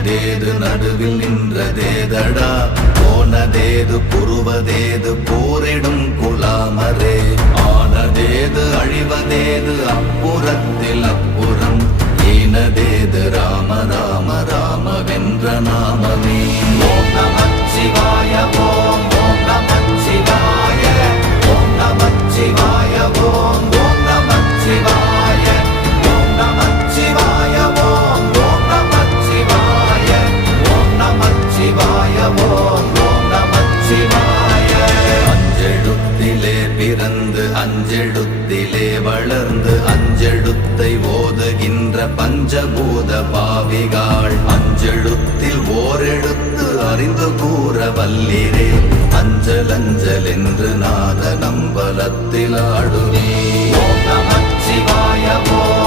இனியதேது நடுவில் நின்றதேதடா போனதேது புருவதேது போரிடும் குலாமரே ஆனதேது அழிவதேது அப்புறத்தில் அப்புறம் ஈனதேது ராம ராம ராம வென்ற நாமமே ஓம் நமச்சிவாய ஓம் ஓம் நமச்சிவாய ஓம் நமச்சிவாய ஓம் ஓம் நமச்சிவாய ஓம் நமச்சிவாய ஓம் ஓம் நமச்சிவாய ஓம் நமச்சிவாய ஓம் ஓம் நமச்சிவாய அஞ்செழுத்திலே பிறந்து அஞ்செழுத்திலே வளர்ந்து அஞ்செழுத்தை ஓதுகின்ற பஞ்சபூத பாவிகாள் அஞ்செழுத்தில் ஓரெழுத்து அறிந்து கூற வல்லிரே அஞ்சல் அஞ்சல் என்று நாத நம்பலத்தில் ஆடுவே ஓம் நமச்சிவாய ஓம்